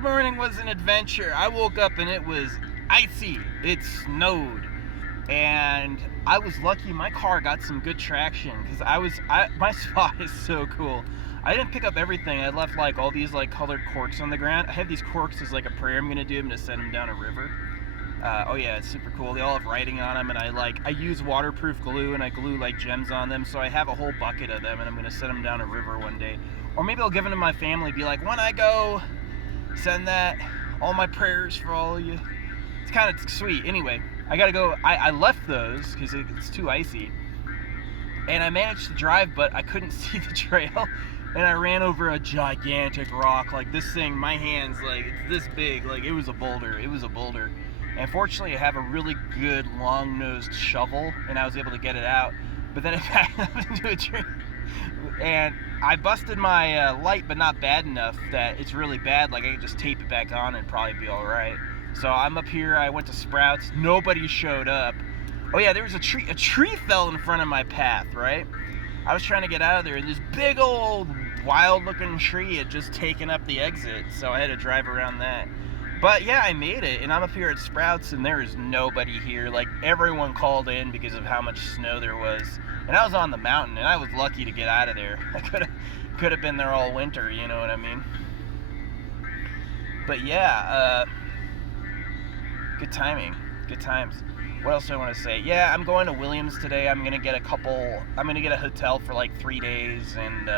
morning was an adventure. I woke up and it was icy. It snowed. And I was lucky my car got some good traction because my spot is so cool. I didn't pick up everything. I left like all these like colored corks on the ground. I have these corks as like a prayer I'm gonna do. I'm gonna send them down a river. Oh yeah, it's super cool. They all have writing on them, and I use waterproof glue and I glue like gems on them. So I have a whole bucket of them, and I'm gonna send them down a river one day. Or maybe I'll give them to my family. Be like, when I go, send that. All my prayers for all of you. It's kind of sweet. Anyway, I gotta go. I left those because it's too icy, and I managed to drive, but I couldn't see the trail, and I ran over a gigantic rock. Like this thing, my hands, like it's this big. Like it was a boulder. And fortunately, I have a really good long-nosed shovel, and I was able to get it out. But then it backed up into a tree, and I busted my light, but not bad enough that it's really bad. Like I could just tape it back on and probably be all right. So I'm up here. I went to Sprouts. Nobody showed up. Oh yeah, there was a tree. A tree fell in front of my path. Right. I was trying to get out of there, and this big old wild-looking tree had just taken up the exit. So I had to drive around that. But yeah, I made it, and I'm up here at Sprouts, and there is nobody here. Like, everyone called in because of how much snow there was. And I was on the mountain, and I was lucky to get out of there. I could have been there all winter, you know what I mean? But yeah, good timing, good times. What else do I want to say? Yeah, I'm going to Williams today. I'm gonna get a hotel for like 3 days and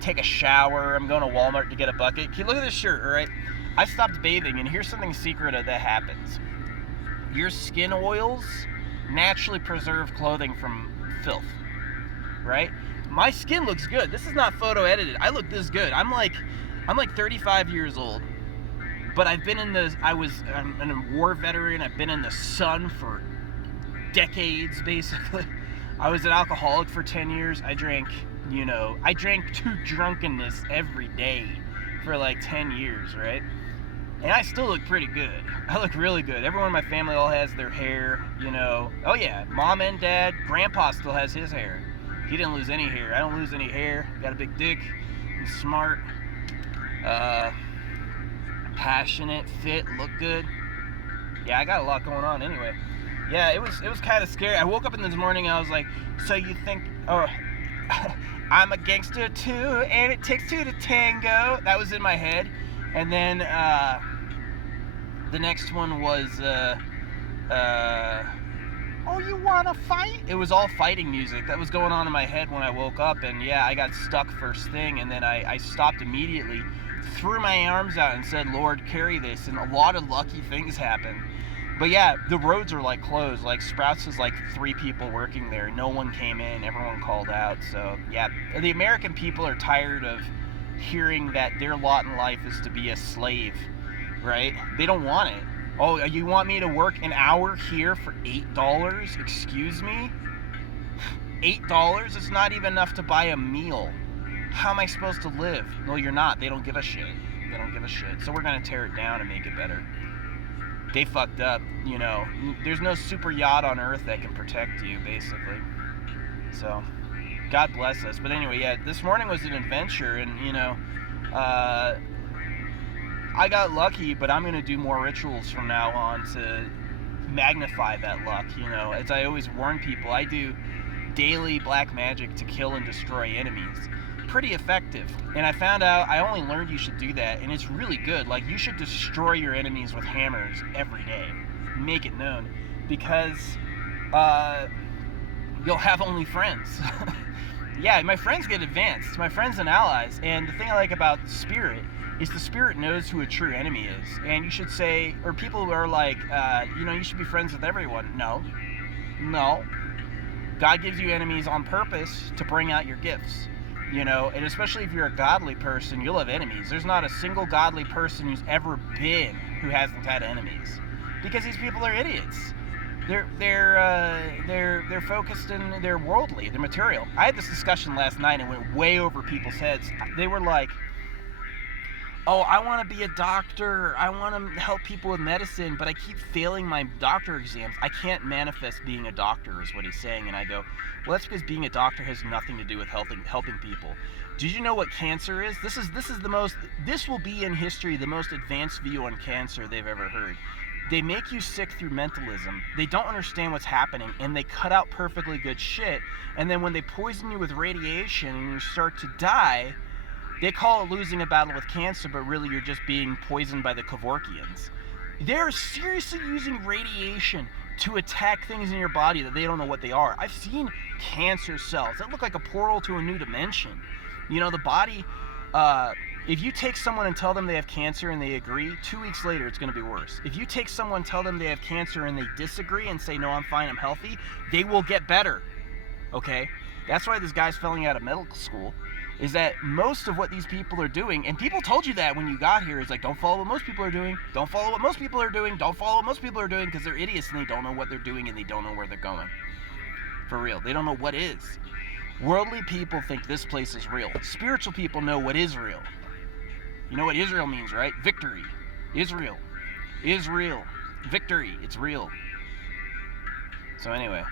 take a shower. I'm going to Walmart to get a bucket. Look at this shirt, all right? I stopped bathing, and here's something secret that happens. Your skin oils naturally preserve clothing from filth, right? My skin looks good. This is not photo edited. I look this good. I'm like 35 years old, but I'm a war veteran. I've been in the sun for decades, basically. I was an alcoholic for 10 years. I drank to drunkenness every day for like 10 years, right? And I still look pretty good. I look really good. Everyone in my family all has their hair, you know. Oh yeah, mom and dad, grandpa still has his hair. He didn't lose any hair. I don't lose any hair. Got a big dick. I'm smart. Passionate, fit, look good. Yeah, I got a lot going on anyway. Yeah, it was kind of scary. I woke up in this morning and I was like, so you think, I'm a gangster too, and it takes two to tango. That was in my head. And then the next one was, oh, you wanna fight? It was all fighting music that was going on in my head when I woke up. And yeah, I got stuck first thing, and then I stopped immediately, threw my arms out and said, Lord, carry this. And a lot of lucky things happened. But yeah, the roads are like closed. Like Sprouts is like 3 people working there. No one came in. Everyone called out. So yeah, the American people are tired of hearing that their lot in life is to be a slave, right? They don't want it. Oh, you want me to work an hour here for $8? Excuse me? $8? It's not even enough to buy a meal. How am I supposed to live? No, you're not. They don't give a shit. They don't give a shit. So we're gonna tear it down and make it better. They fucked up, you know. There's no super yacht on Earth that can protect you, basically. So, God bless us. But anyway, yeah, this morning was an adventure, and, you know, I got lucky, but I'm going to do more rituals from now on to magnify that luck, you know. As I always warn people, I do daily black magic to kill and destroy enemies. Pretty effective. And I found out, I only learned you should do that, and it's really good. Like, you should destroy your enemies with hammers every day. Make it known. Because you'll have only friends. Yeah, my friends get advanced. My friends and allies. And the thing I like about Spirit is the Spirit knows who a true enemy is. And you should say, or people who are like, you should be friends with everyone. No. God gives you enemies on purpose to bring out your gifts. You know, and especially if you're a godly person, you'll have enemies. There's not a single godly person who's ever been who hasn't had enemies. Because these people are idiots. They're focused and they're worldly, they're material. I had this discussion last night and went way over people's heads. They were like, oh, I want to be a doctor, I want to help people with medicine, but I keep failing my doctor exams. I can't manifest being a doctor, is what he's saying. And I go, well, that's because being a doctor has nothing to do with helping people. Did you know what cancer is? This will be in history the most advanced view on cancer they've ever heard. They make you sick through mentalism. They don't understand what's happening, and they cut out perfectly good shit. And then when they poison you with radiation and you start to die, they call it losing a battle with cancer, but really you're just being poisoned by the Kevorkians. They're seriously using radiation to attack things in your body that they don't know what they are. I've seen cancer cells that look like a portal to a new dimension. You know, the body, if you take someone and tell them they have cancer and they agree, 2 weeks later it's going to be worse. If you take someone, tell them they have cancer and they disagree and say, no, I'm fine, I'm healthy, they will get better. Okay? That's why this guy's failing out of medical school, is that most of what these people are doing, and people told you that when you got here, is like, don't follow what most people are doing, don't follow what most people are doing, don't follow what most people are doing, because they're idiots and they don't know what they're doing and they don't know where they're going. For real. They don't know what is. Worldly people think this place is real. Spiritual people know what is real. You know what Israel means, right? Victory. Israel. Israel. Victory. It's real. So anyway,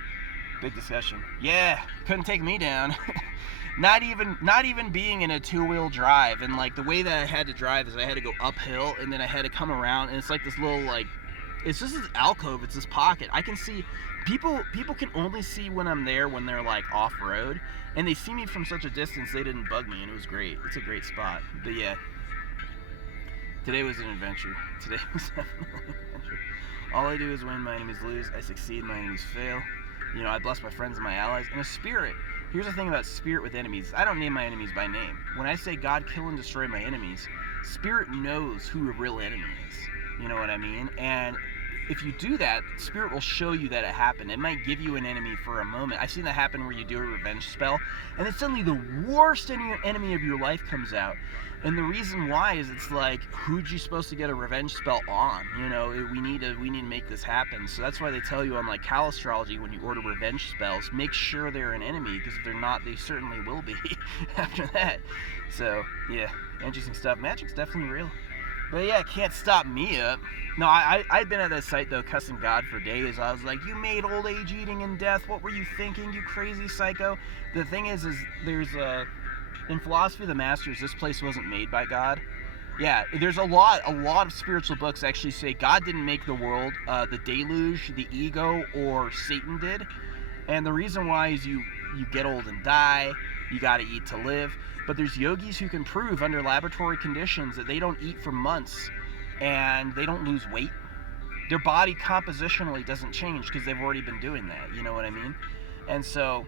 big discussion. Yeah, couldn't take me down. Not even being in a two-wheel drive, and like the way that I had to drive is I had to go uphill and then I had to come around, and it's like this little, like, it's just this alcove, it's this pocket. I can see people can only see when I'm there when they're like off-road, and they see me from such a distance they didn't bug me, and it was great. It's a great spot. But yeah, today was an adventure. Today was definitely an adventure. All I do is win, my enemies lose. I succeed, my enemies fail. You know, I bless my friends and my allies. And a spirit. Here's the thing about spirit with enemies. I don't name my enemies by name. When I say God kill and destroy my enemies, spirit knows who a real enemy is. You know what I mean? And if you do that, spirit will show you that it happened. It might give you an enemy for a moment. I've seen that happen where you do a revenge spell, and then suddenly the worst enemy of your life comes out. And the reason why is it's like, who'd you supposed to get a revenge spell on? You know, we need to make this happen. So that's why they tell you on like Cal Astrology, when you order revenge spells, make sure they're an enemy, because if they're not, they certainly will be after that. So yeah, interesting stuff. Magic's definitely real. But yeah, it can't stop me up. No, I've been at that site though, cussing God for days. I was like, you made old age, eating, and death. What were you thinking, you crazy psycho? The thing is there's in Philosophy of the Masters, this place wasn't made by God. Yeah, there's a lot of spiritual books actually say God didn't make the world, the deluge, the ego, or Satan did. And the reason why is you get old and die, you gotta eat to live. But there's yogis who can prove under laboratory conditions that they don't eat for months and they don't lose weight. Their body compositionally doesn't change because they've already been doing that, you know what I mean? And so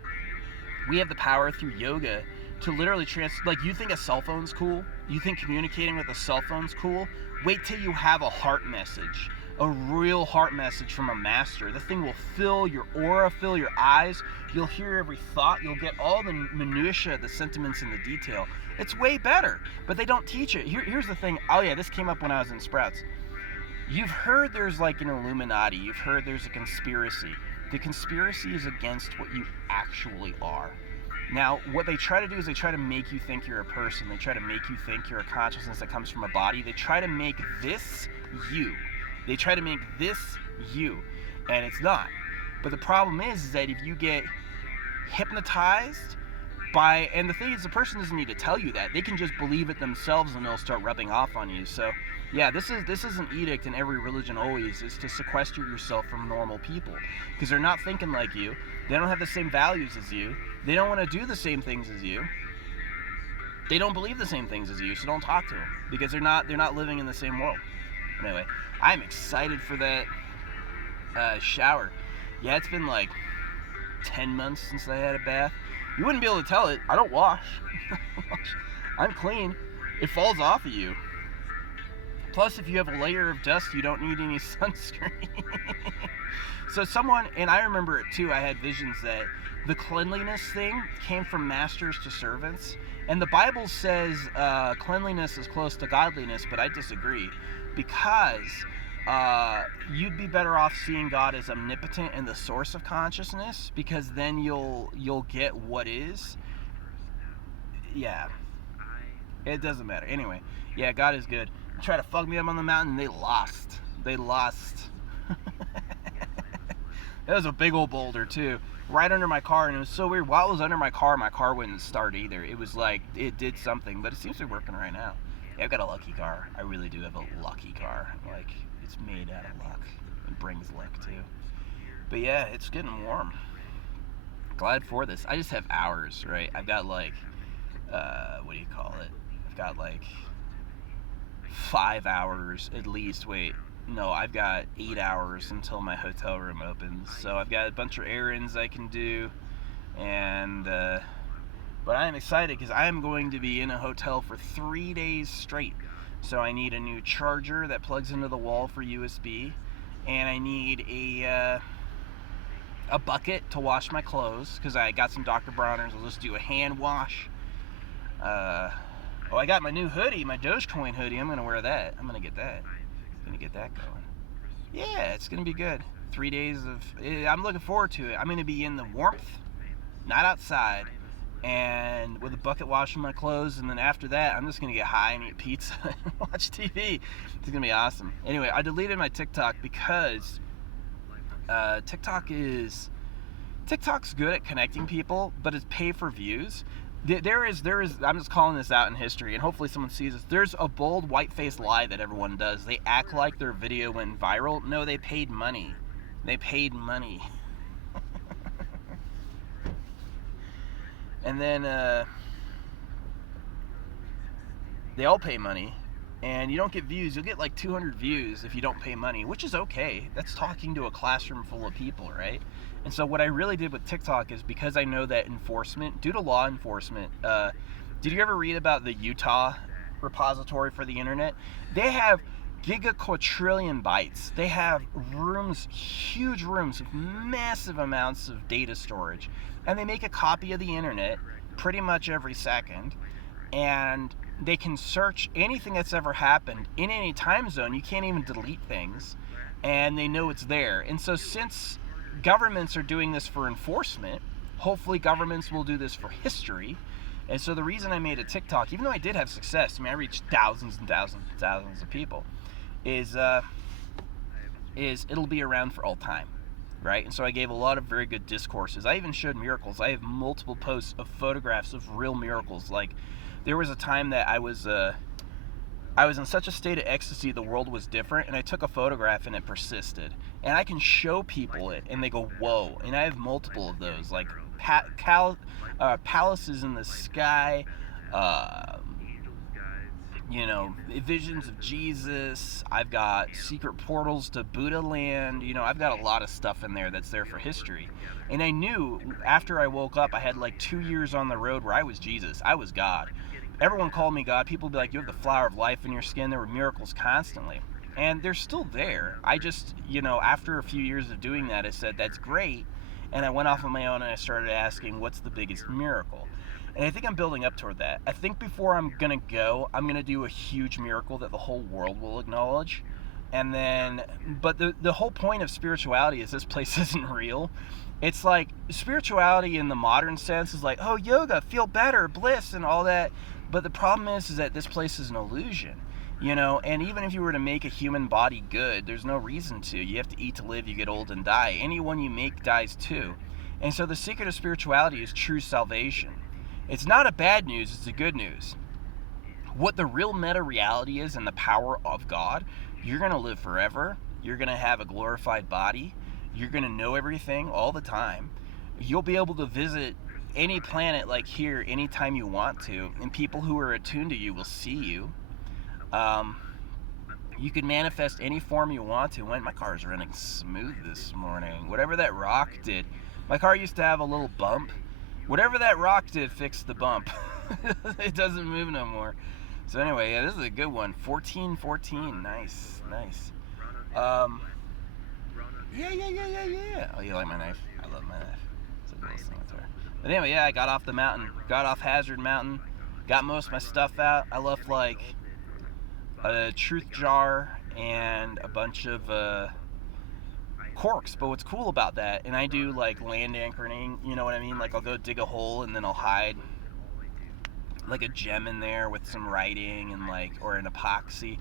we have the power through yoga to literally like, you think a cell phone's cool? You think communicating with a cell phone's cool? Wait till you have a heart message, a real heart message from a master. The thing will fill your aura, fill your eyes. You'll hear every thought. You'll get all the minutiae, the sentiments, and the detail. It's way better, but they don't teach it. Here's the thing. Oh yeah, this came up when I was in Sprouts. You've heard there's like an Illuminati. You've heard there's a conspiracy. The conspiracy is against what you actually are. Now, what they try to do is they try to make you think you're a person. They try to make you think you're a consciousness that comes from a body. They try to make this you. They try to make this you, and it's not. But the problem is that if you get hypnotized by, and the thing is, the person doesn't need to tell you that. They can just believe it themselves, and they'll start rubbing off on you. So, yeah, this is an edict in every religion always, is to sequester yourself from normal people, because they're not thinking like you. They don't have the same values as you. They don't want to do the same things as you. They don't believe the same things as you, so don't talk to them, because they're not living in the same world. Anyway, I'm excited for that shower. Yeah, it's been like 10 months since I had a bath. You wouldn't be able to tell it. I don't wash. I'm clean. It falls off of you. Plus, if you have a layer of dust, you don't need any sunscreen. So someone, and I remember it too, I had visions that the cleanliness thing came from masters to servants. And the Bible says cleanliness is close to godliness, but I disagree. Because you'd be better off seeing God as omnipotent and the source of consciousness, because then you'll get what is. Yeah. It doesn't matter. Anyway, yeah, God is good. They tried to fuck me up on the mountain, and they lost. It was a big old boulder too, right under my car, and it was so weird. While it was under my car wouldn't start either. It was like it did something, but it seems to be working right now. Yeah, I've got a lucky car. I really do have a lucky car. Like, it's made out of luck. It brings luck too. But yeah, it's getting warm. Glad for this. I just have hours, right? I've got like, what do you call it? I've got like 5 hours at least. Wait, no, I've got 8 hours until my hotel room opens. So I've got a bunch of errands I can do, and but I'm excited because I'm going to be in a hotel for 3 days straight. So I need a new charger that plugs into the wall for USB, and I need a bucket to wash my clothes because I got some Dr. Bronner's. I'll just do a hand wash. I got my new hoodie, my Dogecoin hoodie. I'm gonna wear that. I'm gonna get that. Gonna get that going. Yeah, it's gonna be good. 3 days of. I'm looking forward to it. I'm gonna be in the warmth, not outside, and with a bucket washing my clothes. And then after that, I'm just gonna get high and eat pizza and watch TV. It's gonna be awesome. Anyway, I deleted my TikTok because TikTok's good at connecting people, but it's pay for views. There is. I'm just calling this out in history, and hopefully someone sees this. There's a bold, white-faced lie that everyone does. They act like their video went viral. No, they paid money. They paid money. And then they all pay money, and you don't get views. You'll get like 200 views if you don't pay money, which is okay. That's talking to a classroom full of people, right? And so what I really did with TikTok is, because I know that enforcement, due to law enforcement, did you ever read about the Utah repository for the internet? They have gigaquadrillion bytes. They have rooms, huge rooms with massive amounts of data storage. And they make a copy of the internet pretty much every second. And they can search anything that's ever happened in any time zone. You can't even delete things. And they know it's there. And so since governments are doing this for enforcement, hopefully governments will do this for history. And so the reason I made a TikTok, even though I did have success, I mean, I reached thousands and thousands and thousands of people, is it'll be around for all time, right? And so I gave a lot of very good discourses. I even showed miracles. I have multiple posts of photographs of real miracles. Like, there was a time that I was in such a state of ecstasy, the world was different, and I took a photograph and it persisted. And I can show people it, and they go, whoa. And I have multiple of those, like palaces in the sky, visions of Jesus. I've got secret portals to Buddha land. I've got a lot of stuff in there that's there for history. And I knew after I woke up, I had like 2 years on the road where I was Jesus. I was God. Everyone called me God. People would be like, you have the flower of life in your skin. There were miracles constantly. And they're still there. I just, after a few years of doing that, I said, that's great. And I went off on my own and I started asking, what's the biggest miracle? And I think I'm building up toward that. I think before I'm going to go, I'm going to do a huge miracle that the whole world will acknowledge. And then, but the whole point of spirituality is this place isn't real. It's like spirituality in the modern sense is like, oh, yoga, feel better, bliss, and all that. But the problem is that this place is an illusion, and even if you were to make a human body good, there's no reason to. You have to eat to live, you get old and die. Anyone you make dies too. And so the secret of spirituality is true salvation. It's not a bad news, it's a good news. What the real meta reality is and the power of God, you're going to live forever. You're going to have a glorified body. You're going to know everything all the time. You'll be able to visit any planet like here anytime you want to, and people who are attuned to you will see you. You can manifest any form you want to. My car's running smooth this morning. Whatever that rock did. My car used to have a little bump. Whatever that rock did fixed the bump. It doesn't move no more. So anyway, yeah, this is a good one. 1414. Nice. Yeah. Oh, you like my knife? I love my knife. It's a little scimitar. But anyway, yeah, I got off the mountain. Got off Hazard Mountain. Got most of my stuff out. I left like a truth jar and a bunch of corks. But what's cool about that, and I do like land anchoring, you know what I mean? Like I'll go dig a hole and then I'll hide like a gem in there with some writing and or an epoxy.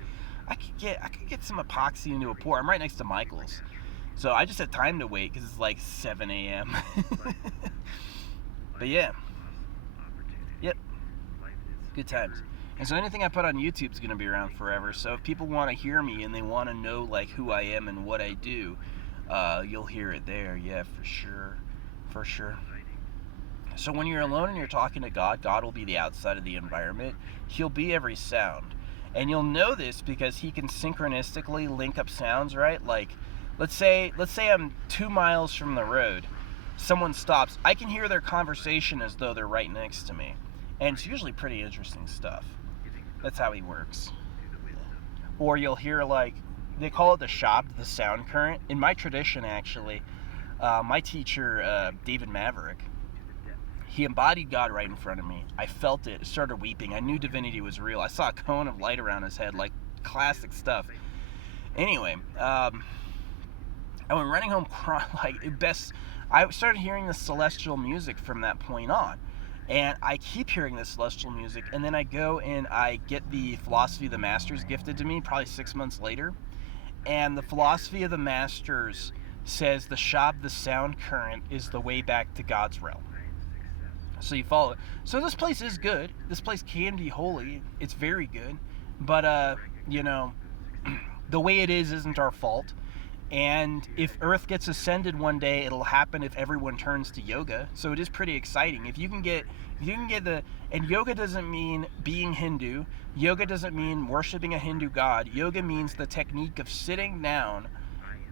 I could get some epoxy into a pour. I'm right next to Michael's. So I just had time to wait because it's like 7 a.m. But yeah. Yep. Good times. And so anything I put on YouTube is going to be around forever. So if people want to hear me and they want to know like who I am and what I do, you'll hear it there. Yeah, for sure. For sure. So when you're alone and you're talking to God, God will be the outside of the environment. He'll be every sound. And you'll know this because he can synchronistically link up sounds, right? Like, let's say I'm 2 miles from the road. Someone stops. I can hear their conversation as though they're right next to me. And it's usually pretty interesting stuff. That's how he works. Or you'll hear, like, they call it the shabd, the sound current. In my tradition, actually, my teacher, David Maverick, he embodied God right in front of me. I felt it. I started weeping. I knew divinity was real. I saw a cone of light around his head, like classic stuff. Anyway, I went running home crying. I started hearing the celestial music from that point on. And I keep hearing this celestial music, and then I go and I get the Philosophy of the Masters gifted to me probably 6 months later. And the Philosophy of the Masters says the shabd, the sound current, is the way back to God's realm. So you follow it. So this place is good. This place can be holy. It's very good. But, the way it is isn't our fault. And if Earth gets ascended one day, it'll happen if everyone turns to yoga. So it is pretty exciting. If you can get and yoga doesn't mean being Hindu. Yoga doesn't mean worshiping a Hindu god. Yoga means the technique of sitting down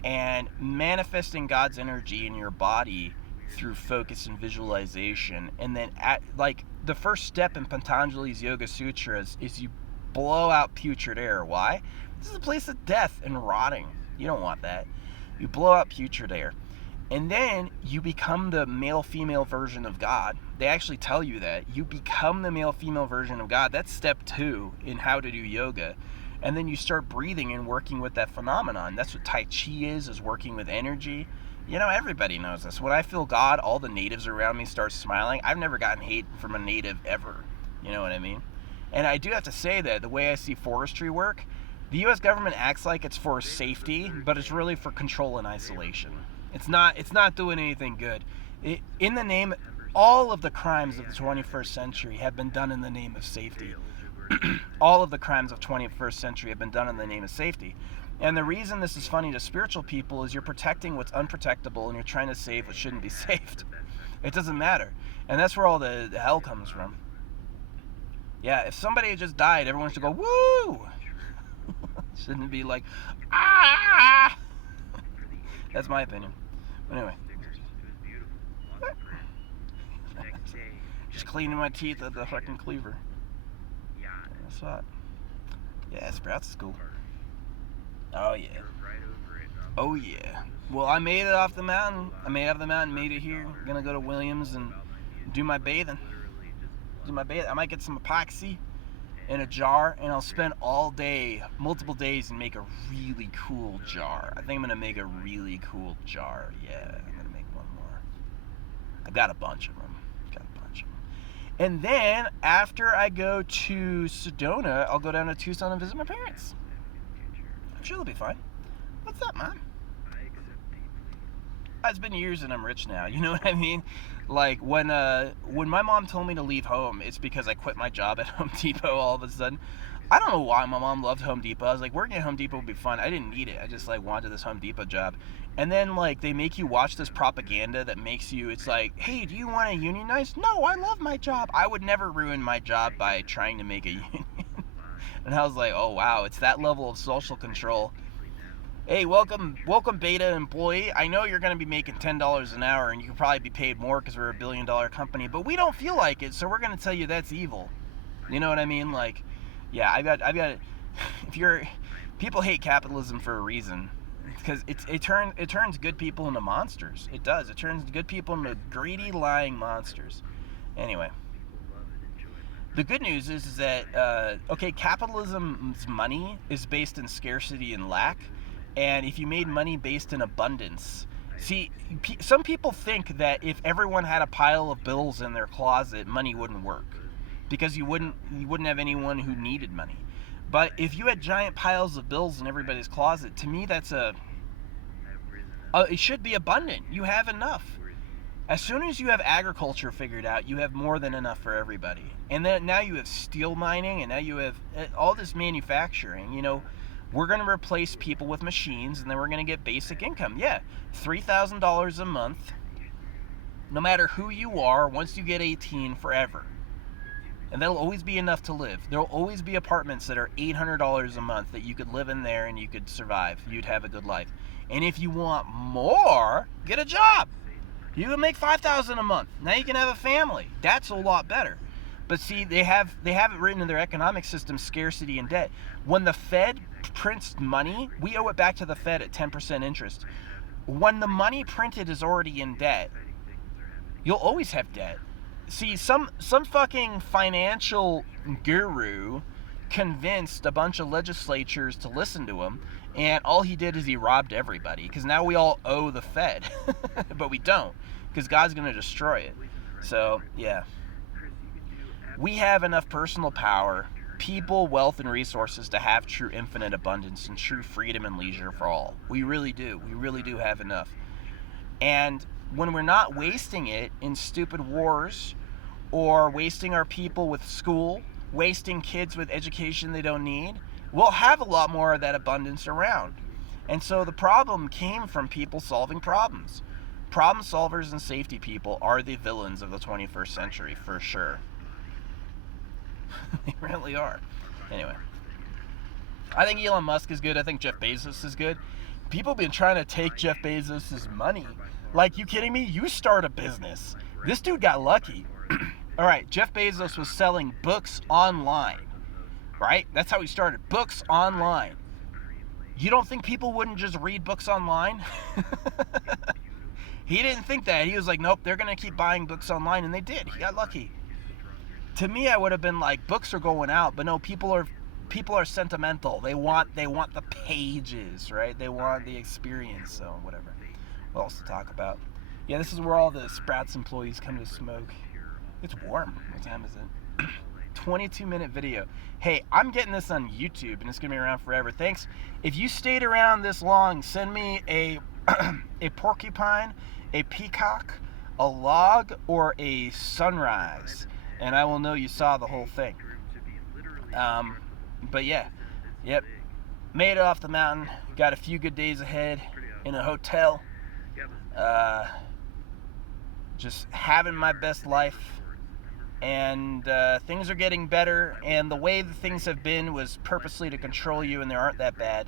and manifesting God's energy in your body through focus and visualization. And then the first step in Patanjali's Yoga Sutras is you blow out putrid air. Why? This is a place of death and rotting. You don't want that. You blow out putrid air. And then you become the male-female version of God. They actually tell you that. You become the male-female version of God. That's step 2 in how to do yoga. And then you start breathing and working with that phenomenon. That's what Tai Chi is working with energy. Everybody knows this. When I feel God, all the natives around me start smiling. I've never gotten hate from a native ever. You know what I mean? And I do have to say that the way I see forestry work, the U.S. government acts like it's for safety, but it's really for control and isolation. It's not doing anything good. In the name, all of the crimes of the 21st century have been done in the name of safety. All of the crimes of 21st century have been done in the name of safety. And the reason this is funny to spiritual people is you're protecting what's unprotectable and you're trying to save what shouldn't be saved. It doesn't matter. And that's where all the hell comes from. Yeah, if somebody had just died, everyone should go, woo! Shouldn't be like, ah! That's my opinion. Anyway. Just cleaning my teeth at the fucking cleaver. That's hot. Yeah, Sprouts is cool. Oh yeah. Oh yeah. Well, I made it off the mountain. Made it here. Gonna go to Williams and do my bathing. I might get some epoxy in a jar, and I'll spend all day, multiple days, and make a really cool jar. I think I'm gonna make a really cool jar. Yeah, I'm gonna make one more. I got a bunch of them. And then after I go to Sedona, I'll go down to Tucson and visit my parents. I'm sure they'll be fine. What's up, Mom? It's been years and I'm rich now. You know what I mean? Like when my mom told me to leave home, it's because I quit my job at Home Depot all of a sudden. I don't know why my mom loved Home Depot. I was like, working at Home Depot would be fun. I didn't need it. I just wanted this Home Depot job. And then they make you watch this propaganda that makes you, it's like, hey, do you want to unionize? No, I love my job. I would never ruin my job by trying to make a union. And I was like, oh wow, it's that level of social control. Hey, welcome beta employee. I know you're going to be making $10 an hour and you could probably be paid more because we're a $1 billion company, but we don't feel like it, so we're going to tell you that's evil. You know what I mean? Yeah, I've got people hate capitalism for a reason, because it turns good people into monsters. It does. It turns good people into greedy, lying monsters. Anyway, the good news is that capitalism's money is based in scarcity and lack, and if you made money based in abundance, see, some people think that if everyone had a pile of bills in their closet, money wouldn't work, because you wouldn't have anyone who needed money. But if you had giant piles of bills in everybody's closet, to me that's It should be abundant. You have enough. As soon as you have agriculture figured out, you have more than enough for everybody. And then now you have steel mining, and now you have all this manufacturing. We're going to replace people with machines, and then we're going to get basic income. Yeah, $3,000 a month, no matter who you are, once you get 18, forever. And that'll always be enough to live. There'll always be apartments that are $800 a month that you could live in there and you could survive. You'd have a good life. And if you want more, get a job. You can make $5,000 a month. Now you can have a family. That's a lot better. But see, they have it written in their economic system, scarcity and debt. When the Fed prints money, we owe it back to the Fed at 10% interest. When the money printed is already in debt, you'll always have debt. See, some fucking financial guru convinced a bunch of legislatures to listen to him, and all he did is he robbed everybody, because now we all owe the Fed. But we don't, because God's going to destroy it. So, yeah. We have enough personal power, people, wealth, and resources to have true infinite abundance and true freedom and leisure for all. We really do. We really do have enough. And when we're not wasting it in stupid wars, or wasting our people with school, wasting kids with education they don't need, we'll have a lot more of that abundance around. And so the problem came from people solving problems. Problem solvers and safety people are the villains of the 21st century, for sure. They really are. Anyway, I think Elon Musk is good. I think Jeff Bezos is good. People have been trying to take Jeff Bezos' money. Like, you kidding me? You start a business. This dude got lucky. All right, Jeff Bezos was selling books online, right? That's how he started, books online. You don't think people wouldn't just read books online? He didn't think that. He was like, nope, they're going to keep buying books online, and they did. He got lucky. To me, I would have been like, books are going out, but no, people are sentimental. They want the pages, right? They want the experience, so whatever. What else to talk about? Yeah, this is where all the Sprouts employees come to smoke. It's warm. What time is it? 22-minute video. Hey, I'm getting this on YouTube, and it's going to be around forever. Thanks. If you stayed around this long, send me a porcupine, a peacock, a log, or a sunrise, and I will know you saw the whole thing. But yeah. Yep. Made it off the mountain. Got a few good days ahead in a hotel. Just having my best life. And things are getting better, and the way that things have been was purposely to control you, and they aren't that bad.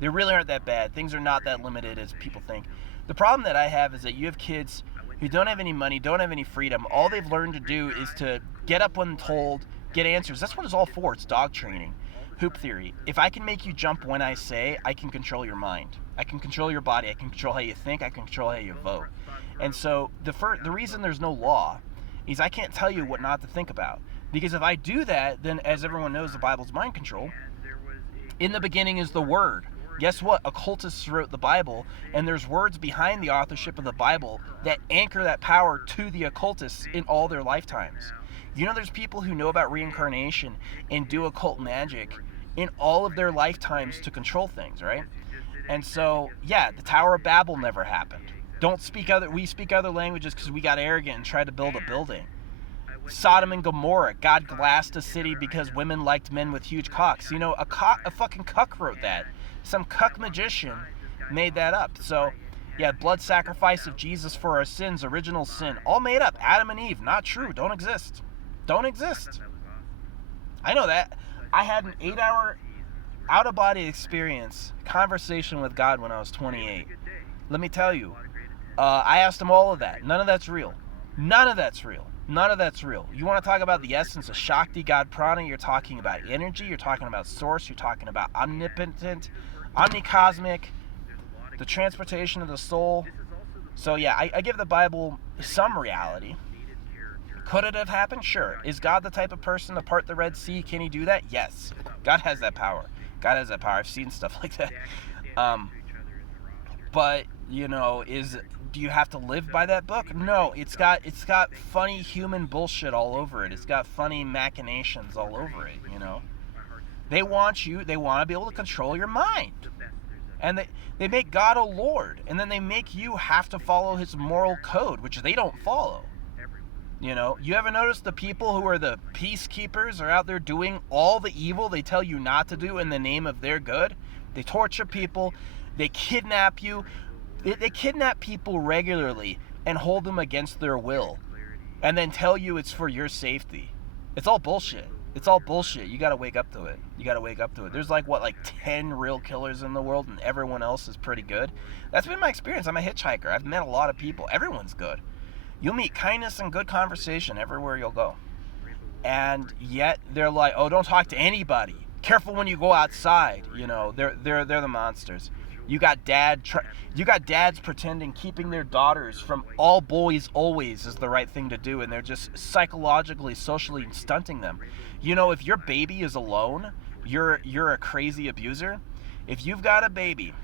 They really aren't that bad. Things are not that limited as people think. The problem that I have is that you have kids who don't have any money, don't have any freedom. All they've learned to do is to get up when told, get answers. That's what it's all for. It's dog training. Hoop theory. If I can make you jump when I say, I can control your mind. I can control your body. I can control how you think. I can control how you vote. And so the reason there's no law is I can't tell you what not to think about. Because if I do that, then as everyone knows, the Bible's mind control. In the beginning is the Word. Guess what? Occultists wrote the Bible, and there's words behind the authorship of the Bible that anchor that power to the occultists in all their lifetimes. You know, there's people who know about reincarnation and do occult magic in all of their lifetimes to control things, right? And so, yeah, the Tower of Babel never happened. We speak other languages because we got arrogant and tried to build a building. Sodom and Gomorrah, God glassed a city because women liked men with huge cocks. You know, a fucking cuck wrote that. Some cuck magician made that up. So, yeah, blood sacrifice of Jesus for our sins, original sin, all made up. Adam and Eve, not true, don't exist. Don't exist. I know that. I had an 8-hour out-of-body experience, conversation with God when I was 28. Let me tell you, I asked him all of that. None of that's real. None of that's real. None of that's real. You want to talk about the essence of Shakti, God, Prana, you're talking about energy, you're talking about source, you're talking about omnipotent, omnicosmic, the transportation of the soul. So yeah, I give the Bible some reality. Could it have happened? Sure. Is God the type of person to part the Red Sea? Can he do that? Yes. God has that power. God has that power. I've seen stuff like that. But, you know, do you have to live by that book? No, it's got funny human bullshit all over it. It's got funny machinations all over it, you know. They want to be able to control your mind. And they make God a lord, and then they make you have to follow his moral code, which they don't follow. You know, you ever notice the people who are the peacekeepers are out there doing all the evil they tell you not to do in the name of their good? They torture people, they kidnap you, they kidnap people regularly and hold them against their will, and then tell you it's for your safety. It's all bullshit. It's all bullshit. You gotta wake up to it. You gotta wake up to it. There's like 10 real killers in the world, and everyone else is pretty good. That's been my experience. I'm a hitchhiker. I've met a lot of people. Everyone's good. You'll meet kindness and good conversation everywhere you'll go. And yet they're like, oh, don't talk to anybody. Careful when you go outside. You know, they're the monsters. You got dads pretending keeping their daughters from all boys always is the right thing to do, and they're just psychologically, socially stunting them. You know, if your baby is alone, you're a crazy abuser. If you've got a baby,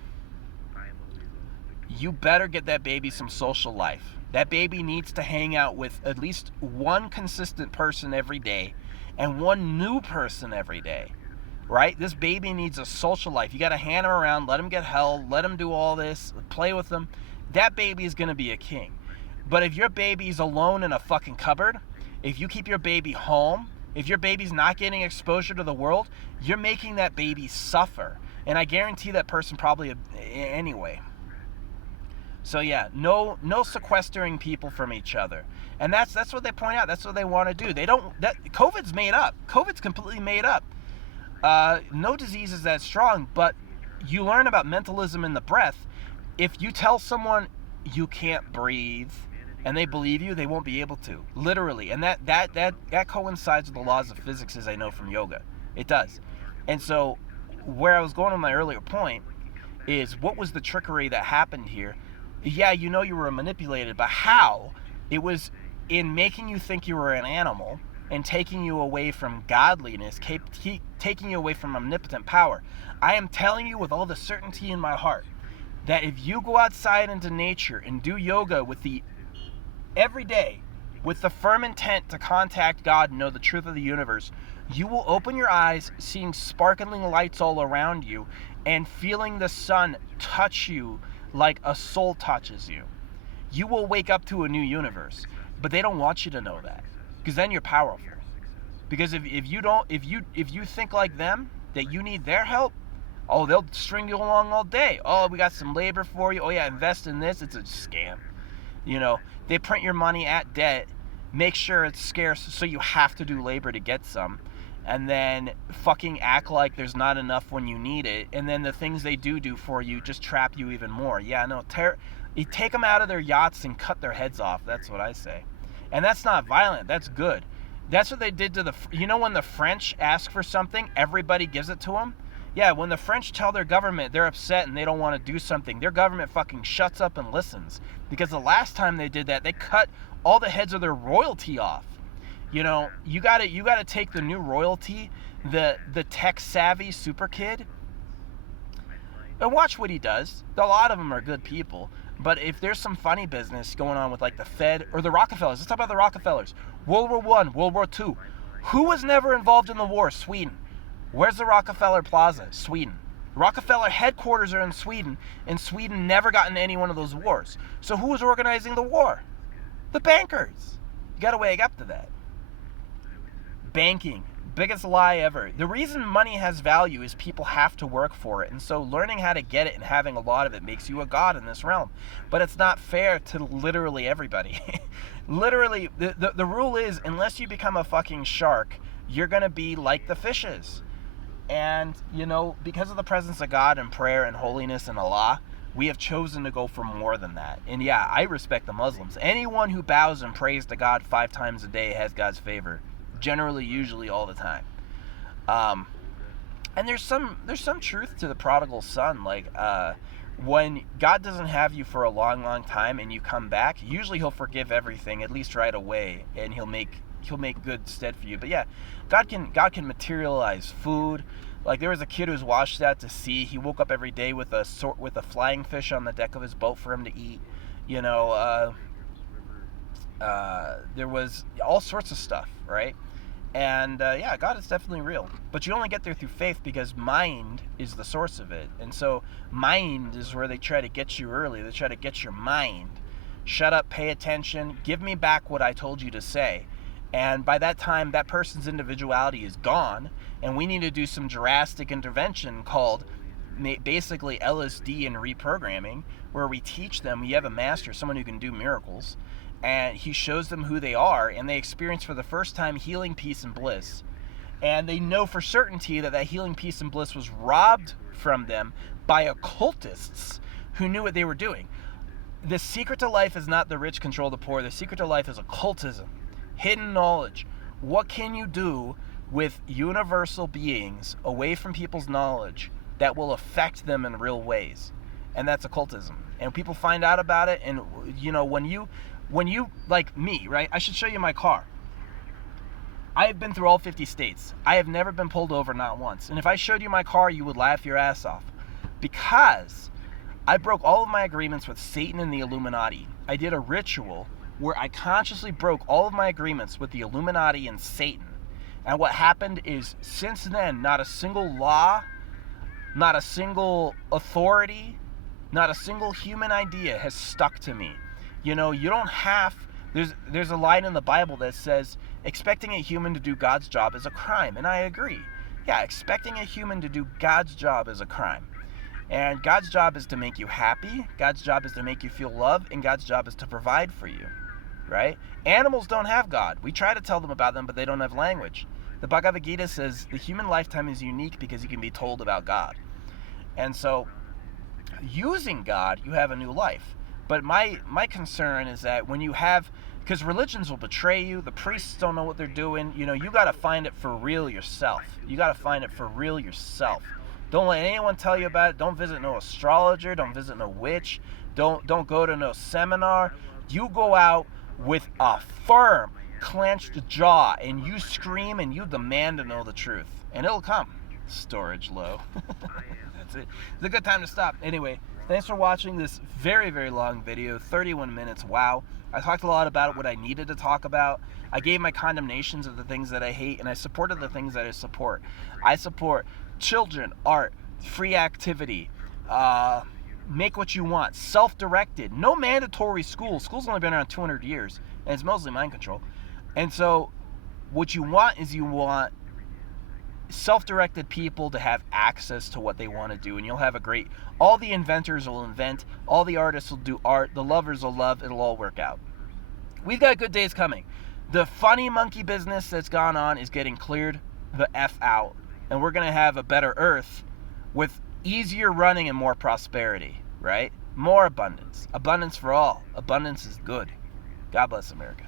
you better get that baby some social life. That baby needs to hang out with at least one consistent person every day and one new person every day, right? This baby needs a social life. You got to hand him around, let him get held, let him do all this, play with him. That baby is going to be a king. But if your baby's alone in a fucking cupboard, if you keep your baby home, if your baby's not getting exposure to the world, you're making that baby suffer. And I guarantee that person probably anyway. So yeah, no sequestering people from each other. And that's what they point out. That's what they want to do. COVID's made up. COVID's completely made up. No disease is that strong, but you learn about mentalism in the breath. If you tell someone you can't breathe and they believe you, they won't be able to. Literally. And that coincides with the laws of physics, as I know from yoga. It does. And so where I was going with my earlier point is, what was the trickery that happened here? Yeah, you know you were manipulated, but how? It was in making you think you were an animal and taking you away from godliness, taking you away from omnipotent power. I am telling you with all the certainty in my heart that if you go outside into nature and do yoga every day with the firm intent to contact God and know the truth of the universe, you will open your eyes, seeing sparkling lights all around you and feeling the sun touch you like a soul touches you. You will wake up to a new universe, but they don't want you to know that, because then you're powerful. Because if you think like them, that you need their help, oh, they'll string you along all day. Oh, we got some labor for you. Oh yeah, invest in this. It's a scam. You know, they print your money at debt, make sure it's scarce, so you have to do labor to get some, and then fucking act like there's not enough when you need it, and then the things they do for you just trap you even more. Yeah, no, you take them out of their yachts and cut their heads off. That's what I say. And that's not violent. That's good. That's what they did to when the French ask for something, everybody gives it to them? Yeah, when the French tell their government they're upset and they don't want to do something, their government fucking shuts up and listens. Because the last time they did that, they cut all the heads of their royalty off. You know, you gotta take the new royalty, the tech-savvy super kid, and watch what he does. A lot of them are good people. But if there's some funny business going on with like the Fed or the Rockefellers, let's talk about the Rockefellers. World War I, World War II. Who was never involved in the war? Sweden. Where's the Rockefeller Plaza? Sweden. Rockefeller headquarters are in Sweden, and Sweden never got into any one of those wars. So who was organizing the war? The bankers. You gotta wake up to that. Banking. Biggest lie ever. The reason money has value is people have to work for it, and so learning how to get it and having a lot of it makes you a god in this realm. But it's not fair to literally everybody. Literally, the rule is, unless you become a fucking shark, you're gonna be like the fishes. And, you know, because of the presence of God and prayer and holiness and Allah, we have chosen to go for more than that. And yeah, I respect the Muslims. Anyone who bows and prays to God 5 times a day has God's favor. Generally, usually, all the time. And there's some truth to the prodigal son. Like, when God doesn't have you for a long time and you come back, usually he'll forgive everything, at least right away, and he'll make good stead for you. But yeah, God can materialize food. Like, there was a kid who was washed out to sea. He woke up every day with a flying fish on the deck of his boat for him to eat. You know, there was all sorts of stuff, right? And yeah, God is definitely real. But you only get there through faith because mind is the source of it. And so mind is where they try to get you early. They try to get your mind. Shut up, pay attention, give me back what I told you to say. And by that time, that person's individuality is gone. And we need to do some drastic intervention called basically LSD and reprogramming, where we teach them. We have a master, someone who can do miracles, and he shows them who they are, and they experience for the first time healing, peace, and bliss. And they know for certainty that that healing, peace, and bliss was robbed from them by occultists who knew what they were doing. The secret to life is not the rich control the poor. The secret to life is occultism, hidden knowledge. What can you do with universal beings away from people's knowledge that will affect them in real ways? And that's occultism. And people find out about it, and you know, when you like me, right? I should show you my car. I have been through all 50 states. I have never been pulled over, not once. And if I showed you my car, you would laugh your ass off, because I broke all of my agreements with Satan and the Illuminati. I did a ritual where I consciously broke all of my agreements with the Illuminati and Satan. And what happened is, since then, not a single law, not a single authority, not a single human idea has stuck to me. You know, you don't have, there's a line in the Bible that says, expecting a human to do God's job is a crime. And I agree. Yeah, expecting a human to do God's job is a crime. And God's job is to make you happy. God's job is to make you feel loved. And God's job is to provide for you, right? Animals don't have God. We try to tell them about them, but they don't have language. The Bhagavad Gita says the human lifetime is unique because you can be told about God. And so, using God, you have a new life. But my concern is that when you have, because religions will betray you, the priests don't know what they're doing, you know, you got to find it for real yourself. You got to find it for real yourself. Don't let anyone tell you about it. Don't visit no astrologer. Don't visit no witch. Don't go to no seminar. You go out with a firm, clenched jaw, and you scream and you demand to know the truth. And it'll come. Storage low. That's it. It's a good time to stop. Anyway, thanks for watching this very, very long video. 31 minutes. Wow. I talked a lot about what I needed to talk about. I gave my condemnations of the things that I hate, and I supported the things that I support. I support children, art, free activity, make what you want, self-directed, no mandatory school. School's only been around 200 years, and it's mostly mind control. And so what you want is you want self-directed people to have access to what they want to do, and you'll have a great, all the inventors will invent, all the artists will do art, the lovers will love, it'll all work out. We've got good days coming. The funny monkey business that's gone on is getting cleared the F out. And we're going to have a better earth with easier running and more prosperity, right? More abundance. Abundance for all. Abundance is good. God bless America.